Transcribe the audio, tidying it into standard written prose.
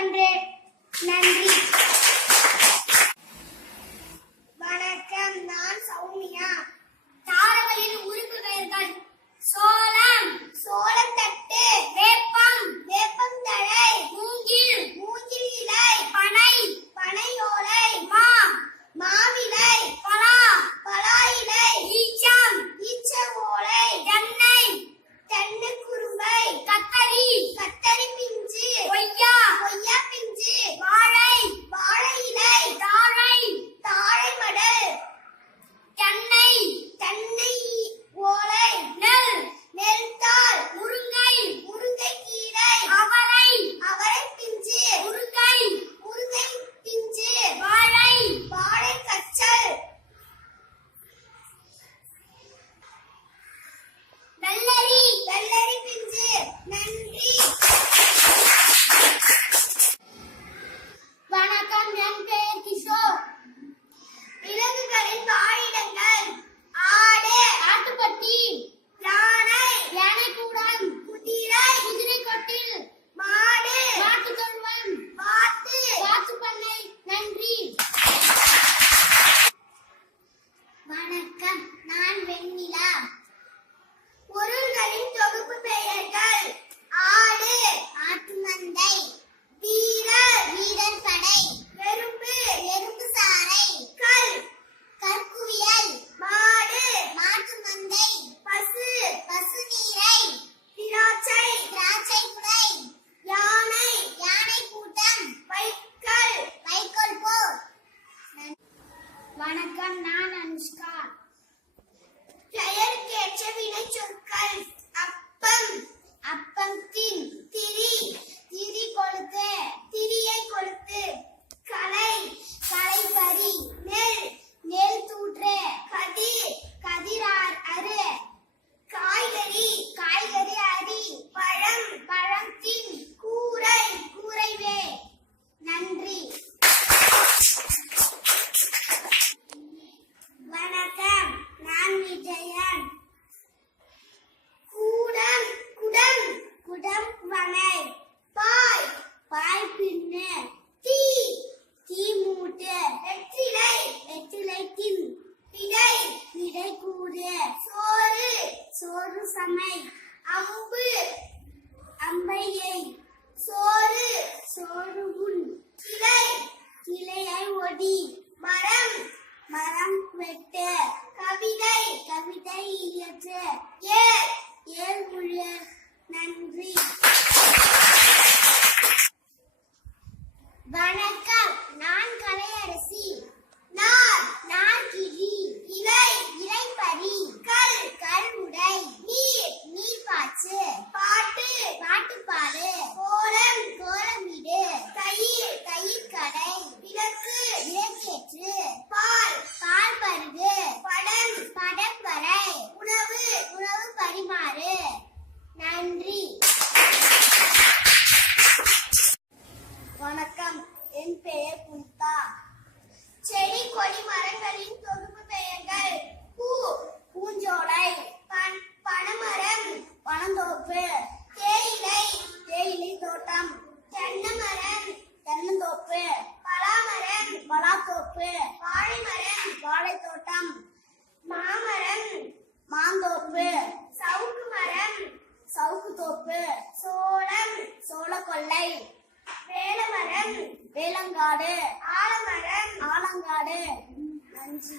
பண்றேன். நன்றி. வணக்கம், நான் சௌமியா. தாவரங்களின் உறுப்பு பெயர்கள்: சோளம், சோளத்தட்டு; வேப்பம், வேப்பந்தழை; மூங்கில், மூங்கில் இலை; பனை, பனையோலை; மா, மாவிலை; பலா, பலா இலை; ஈச்சம், ஈச்ச ஓலை; தென்னை, தென்னை குரும்பை; கத்தரி, கத்தரி பிஞ்சு; கொய்யா, கொய்யா பிஞ்சு; வாழை, வாழை இலை; தாழை, தாழை மடல்; தென்னை, தென்னை ஓலை; நெல், நெல் தாள்; முருங்கை, முருங்கை கீரை; அவரை, அவரை பிஞ்சு; முருங்கை, முருங்கை பிஞ்சு; வாழை, வாழை கச்சல்; வெள்ளரி, வெள்ளரி பிஞ்சு. நன்றி. வணக்கம், என் பெயர் கிஷோர். விலங்குகளின் வாழிடங்கள்: ஆடு, ஆட்டுப்பட்டி; யானை, யானைக்கூடம்; குதிரை, குதிரை கொட்டில்; மாடு, மாட்டு தொழுவம்; வாத்து, வாத்து பண்ணை. நன்றி. வணக்கம், நான் வெண்ணிலா. பொருள்களின் தொகுப்பு பெயர்கள்: ஆடு, ஆட்டு மந்தை; வீரர், வீரர் படை; எறும்பு, எறும்பு சாறை; கல், கற்குவியல்; மாடு, மாட்டு மந்தை; பசு, பசு நீரை; திராட்சை, திராட்சை குடை; யானை, யானை கூட்டம்; வைக்கல், வைக்கோல் போர். வணக்கம், நான் அனுஷ்கா. பெயருக்கேற்ற வினை சொற்கள்: அப்பம், அப்பத்தின்; திரி, திரி கொளுத்து, திரியை கொளுத்து; களை, களை பறி; நெல், நெல் தூற்று; கதிர், கதிர் அறு; காய்கறி, காய்கறி அரி; பழம், பழம் தின்; கூரை, கூரை வே. நன்றி. வணக்கம், நான் விஜயன். கூடம், குடம், குடம் வனை; பாய், பாய் பின்னு; தீ, தீ மூட்டு; வெற்றிலை, வெற்றிலை தின்; விடை, விடை கூறு; சோறு, சோறு சமை; அம்பு, அம்பை எய்; சோறு, சோறு உண்; கிளை, கிளையை ஒடி; மரம், மரம் வெட்டு; கவிதை, கவிதை இயற்று; ஏர், ஏர் முழு. நன்றி. வணக்கம், நான் கலையரசி. நார், நார்கிழி; இலை, இலைப்பறி; கல், கல் உடை; நீர், நீர் பாய்ச்சு; பாட்டு, பாட்டுப்பாடு; கோலம், கோலமிடு; தயிர், தயிர் கடை; விளக்கு, விளக்கேற்று; பால், பால் பருகு; படம், படம் வரை; உணவு, உணவு பரிமாறு. நன்றி. வணக்கம், என் பெயர் புனிதா. செடி, கொடி, மரங்களின் தொகுப்பு பெயர்கள்: பூ, பூஞ்சோலை; பனமரம், பனந்தோப்பு; தேயிலை, தேயிலை தோட்டம்; தென்னைமரம், தென்னந்தோப்பு; பலாமரம், பலாத்தோப்பு; வாழைமரம், வாழைத்தோட்டம்; மாமரம், மாந்தோப்பு; சவுக்கு மரம், சவுக்கு தோப்பு; சோளம், சோளக்கொல்லை; வேலமரம், வேலங்காடு; ஆலமரம், ஆலங்காடு. நன்றி.